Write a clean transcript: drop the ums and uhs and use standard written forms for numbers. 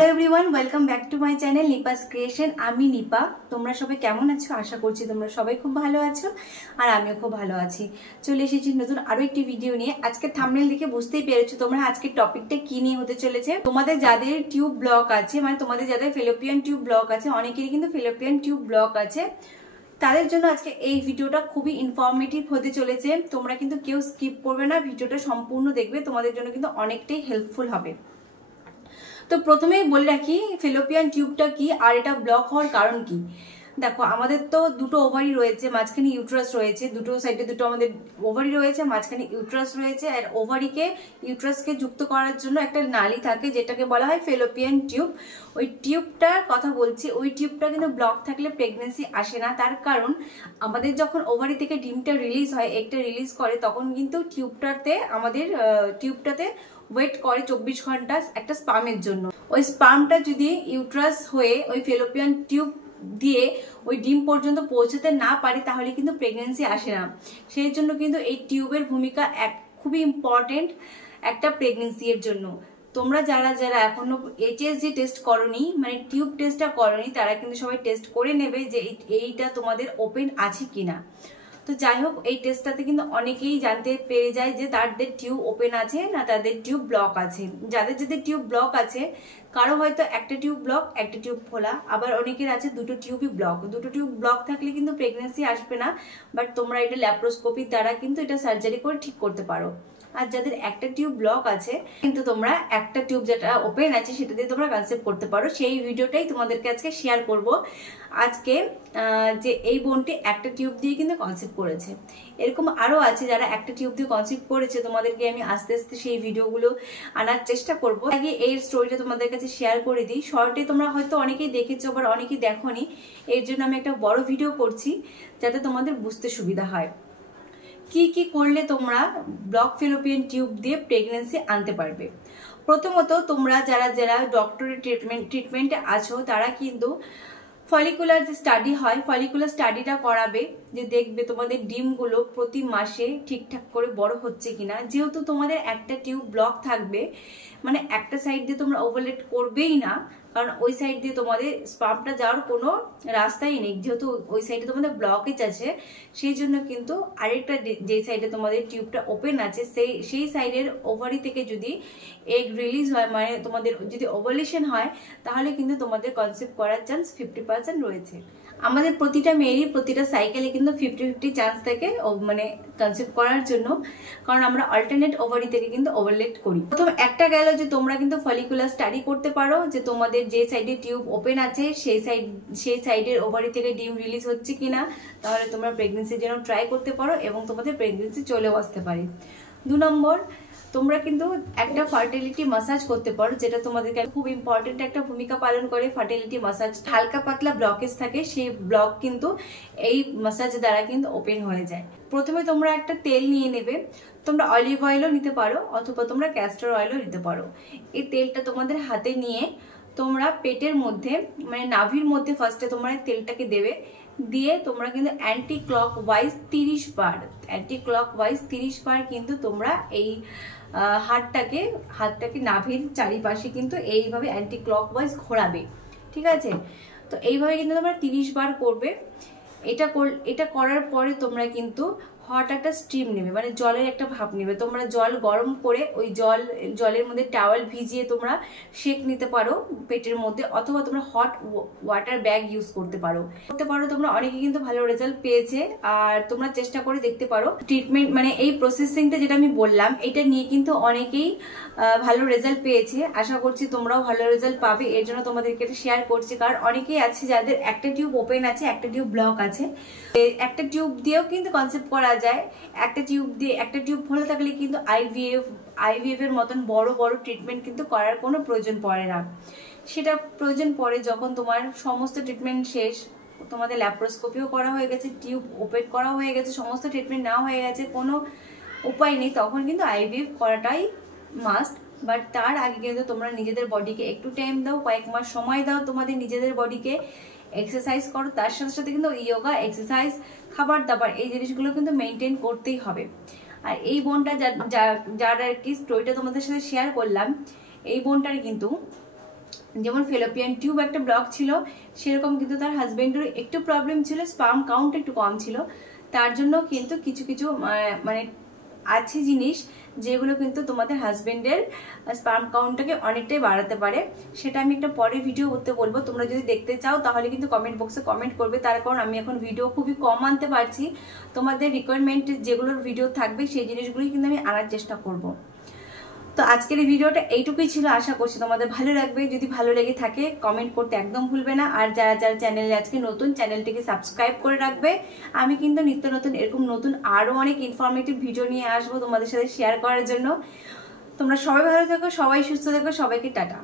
Hello everyone, welcome back to my channel নিপাস creation. আমি নিপা। তোমরা সবাই কেমন আছো? আশা করছি তোমরা সবাই খুব ভালো আছো আর আমিও খুব ভালো আছি। চলে এসেছি নতুন আরো একটি ভিডিও নিয়ে। আজকে থাম্বনেল দেখে বুঝতেই পেরেছো তোমরা আজকের টপিকটা কি নিয়ে হতে চলেছে। তোমাদের যাদের টিউব ব্লক আছে, মানে তোমাদের যাদের ফেলোপিয়ান টিউব ব্লক আছে, অনেকেরই কিন্তু ফেলোপিয়ান টিউব ব্লক আছে, তাদের জন্য আজকে এই ভিডিওটা খুবই ইনফরমেটিভ হতে চলেছে। তোমরা কিন্তু কেউ স্কিপ করবে না, ভিডিওটা সম্পূর্ণ দেখবে, তোমাদের জন্য কিন্তু অনেকটাই হেল্পফুল হবে। তো প্রথমেই বলে রাখি ফেলোপিয়ান টিউবটা কি আর এটা ব্লক হওয়ার কারণ কি। দেখো, আমাদের তো দুটো ওভারি রয়েছে, মাঝখানে ইউট্রাস রয়েছে, দুটো সাইডে দুটো আমাদের ওভারি রয়েছে, মাঝখানে ইউট্রাস রয়েছে। আর ইউট্রাসকে যুক্ত করার জন্য একটা নালী থাকে যেটাকে বলা হয় ফেলোপিয়ান টিউব। ওই টিউবটার কথা বলছি, ওই টিউবটা কিন্তু ব্লক থাকলে প্রেগনেন্সি আসে না। তার কারণ আমাদের যখন ওভারি থেকে ডিমটা রিলিজ হয়, এগটা রিলিজ করে, তখন কিন্তু টিউবটাতে ওয়েট করে 24 ঘন্টা একটা স্পামের জন্য। ওই স্পামটা যদি ইউট্রাস হয়ে ওই ফেলোপিয়ান টিউব দিয়ে ওই ডিম পর্যন্ত পৌঁছাতে না পারে, তাহলে কিন্তু প্রেগনেন্সি আসে না। সেই জন্য কিন্তু এই টিউবের ভূমিকা খুবই ইম্পর্টেন্ট একটা প্রেগনেন্সি এর জন্য। তোমরা যারা এখনো HSG টেস্ট করনি, মানে টিউব টেস্টটা করনি, তারা কিন্তু সবাই টেস্ট করে নেবে যে এইটা তোমাদের ওপেন আছে কিনা। তো যাই হোক, এই টেস্টটাতে কিন্তু অনেকেই জানতে পেরে যায় যে তাদের টিউব ওপেন আছে না তাদের টিউব ব্লক আছে। যাদের টিউব ব্লক আছে, কারো হয়তো একটা টিউব ব্লক, একটা টিউব খোলা, আবার অনেকের আছে দুটো টিউবই ব্লক। দুটো টিউব ব্লক থাকলে কিন্তু প্রেগনেন্সি আসবে না, বাট তোমরা এটা ল্যাপ্রোস্কোপির দ্বারা কিন্তু এটা সার্জারি করে ঠিক করতে পারো। আর যাদের একটা টিউব ব্লক আছে, কিন্তু তোমরা একটা টিউব যেটা ওপেন আছে সেটা দিয়ে তোমরা কনসেপ্ট করতে পারো। সেই ভিডিওটাই তোমাদেরকে আজকে শেয়ার করব। আজকে যে এই বোনটি একটা টিউব দিয়ে কিন্তু কনসেপ্ট করেছে, এরকম আরো আছে যারা একটা টিউব দিয়ে কনসেপ্ট করেছে। তোমাদেরকে আমি আস্তে আস্তে সেই ভিডিওগুলো আনার চেষ্টা করব। আগে এই স্টোরিটা তোমাদের কাছে শেয়ার করে দিই। শর্টে তোমরা হয়তো অনেকেই দেখেছো, আবার অনেকেই দেখোনি, এর জন্য আমি একটা বড় ভিডিও করছি যাতে তোমাদের বুঝতে সুবিধা হয়। কি কি করলে তোমরা ব্লক ফেলোপিয়ান টিউব দিয়ে প্রেগনেন্সি আনতে পারবে। প্রথমত, তোমরা যারা ডক্টরের ট্রিটমেন্টে আছো, তারা কিন্তু ফলিকুলার যে স্টাডি হয়, ফলিকুলার স্টাডিটা করাবে, যে দেখবে তোমাদের ডিমগুলো প্রতি মাসে ঠিকঠাক করে বড় হচ্ছে কিনা। যেহেতু তোমাদের একটা টিউব ব্লক থাকবে, মানে একটা সাইড দিয়ে তোমরা ওভারলেট করবেই না, কারণ ওই সাইড দিয়ে তোমাদের স্পামটা যাওয়ার কোনো রাস্তাই নেই। যেহেতু ওই সাইডে তোমাদের ব্লকেজ আছে, সেই জন্য কিন্তু আরেকটা যে সাইডে তোমাদের টিউবটা ওপেন আছে, সেই সাইডের ওভারি থেকে যদি এগ রিলিজ হয়, মানে তোমাদের যদি ওভালেশন হয়, তাহলে কিন্তু তোমাদের কনসেপ্ট করার চান্স 50% রয়েছে। আমাদের প্রতিটা মেয়েরই প্রতিটা সাইকেলে কিন্তু 50-50 চান্স থাকে মানে কনসেপ্ট করার জন্য, কারণ আমরা অল্টারনেট ওভারি থেকে কিন্তু ওভারলেট করি। প্রথম একটা গেল যে তোমরা কিন্তু ফলিকুলার স্টাডি করতে পারো, যে তোমাদের যে সাইডে টিউব ওপেন আছে সেই সাইডের ওভারি থেকে ডিম রিলিজ হচ্ছে কিনা, তাহলে তোমরা প্রেগনেন্সির জন্য ট্রাই করতে পারো এবং তোমাদের প্রেগনেন্সি চলেও আসতে পারে। 2 নম্বর, তোমরা কিন্তু একটা ফার্টিলিটি মাসাজ করতে পারো, যেটা তোমাদেরকে খুব ইম্পর্টেন্ট একটা ভূমিকা পালন করে। ফার্টিলিটি মাসাজ হালকা পাতলা ব্লকেজ থাকে, সেই ব্লক কিন্তু এই মাসাজ দ্বারা কিন্তু ওপেন হয়ে যায়। প্রথমে তোমরা একটা তেল নিয়ে নেবে, তোমরা অলিভ অয়েলও নিতে পারো অথবা তোমরা ক্যাস্টর অয়েলও নিতে পারো। এই তেলটা তোমাদের হাতে নিয়ে তোমরা পেটের মধ্যে, মানে নাভির মধ্যে ফার্স্টে তোমরা তেলটাকে দেবে, দিয়ে তোমরা কিন্তু অ্যান্টি ক্লকওয়াইজ 30 বার কিন্তু তোমরা এই হাতটাকে নাভির চারিপাশে কিন্তু এইভাবে অ্যান্টি ক্লকওয়াইজ ঘোরাবে। ঠিক আছে? তো এইভাবে কিন্তু তোমরা 30 বার করবে। এটা করার পরে তোমরা কিন্তু হট একটা স্টিম নেবে, মানে জলের একটা ভাপ নেবে। তোমরা জল গরম করে ওই জলের মধ্যে টাওয়েল ভিজিয়ে তোমরা সেক নিতে পারো পেটের মধ্যে, অথবা তোমরা হট ওয়াটার ব্যাগ ইউজ করতে পারো। তোমরা অনেকে কিন্তু ভালো রেজাল্ট পেয়েছে, আর তোমরা চেষ্টা করে দেখতে পারো। ট্রিটমেন্ট মানে এই প্রসেসিংটা যেটা আমি বললাম, এটা নিয়ে কিন্তু অনেকেই ভালো রেজাল্ট পেয়েছে। আশা করছি তোমরাও ভালো রেজাল্ট পাবে, এর জন্য তোমাদেরকে এটা শেয়ার করছি। কারণ অনেকেই আছে যাদের একটা টিউব ওপেন আছে, একটা টিউব ব্লক আছে। একটা টিউব দিয়েও কিন্তু কনসেপ্ট করা যায়। একটা টিউব খোলা থাকলে কিন্তু আইভিএফ এর মতন বড় ট্রিটমেন্ট কিন্তু করার কোনো প্রয়োজন পড়ে না। সেটা প্রয়োজন পড়ে যখন তোমার সমস্ত ট্রিটমেন্ট শেষ, তোমাদের ল্যাপ্রোস্কোপিও করা হয়ে গেছে, টিউব ওপেন করা হয়ে গেছে, সমস্ত ট্রিটমেন্ট নেওয়া হয়ে গেছে, কোনো উপায় নেই, তখন কিন্তু আইভিএফ করাটাই মাস্ট। বাট তার আগে কিন্তু তোমরা নিজেদের বডিকে একটু টাইম দাও, কয়েক মাস সময় দাও তোমাদের নিজেদের বডিকে, এক্সারসাইজ করো। তার সাথে সাথে কিন্তু ইয়োগা, এক্সারসাইজ, খাবার দাবার, এই জিনিসগুলো কিন্তু মেনটেন করতেই হবে। আর এই বোনটা যার আর কি স্টোরিটা তোমাদের সাথে শেয়ার করলাম, এই বোনটার কিন্তু যেমন ফেলোপিয়ান টিউব একটা ব্লক ছিল, সেরকম কিন্তু তার হাজবেন্ডেরও একটু প্রবলেম ছিল, স্পার্ম কাউন্ট একটু কম ছিল। তার জন্য কিন্তু কিছু কিছু মানে আছে জিনিস যেগুলো কিন্তু তোমাদের হাজবেন্ডের স্পার্ম কাউন্টটাকে অনেকটাই বাড়াতে পারে। সেটা আমি একটা পরে ভিডিও করতে বলবো, তোমরা যদি দেখতে চাও তাহলে কিন্তু কমেন্ট বক্সে কমেন্ট করবে। তার কারণ আমি এখন ভিডিও খুবই কম আনতে পারছি, তোমাদের রিকোয়ারমেন্ট যেগুলোর ভিডিও থাকবে সেই জিনিসগুলোই কিন্তু আমি আনার চেষ্টা করব। তো আজকের এই ভিডিওটা এইটুকুই ছিল, আশা করছি তোমাদের ভালো লাগবে। যদি ভালো লেগে থাকে কমেন্ট করতে একদম ভুলবে না। আর যারা যারা চ্যানেলে আজকে নতুন, চ্যানেলটিকে সাবস্ক্রাইব করে রাখবে। আমি কিন্তু নিত্য নতুন এরকম নতুন আরো অনেক ইনফরমেটিভ ভিডিও নিয়ে আসবো তোমাদের সাথে শেয়ার করার জন্য। তোমরা সবাই ভালো থাকো, সবাই সুস্থ থাকো, সবাইকে টাটা।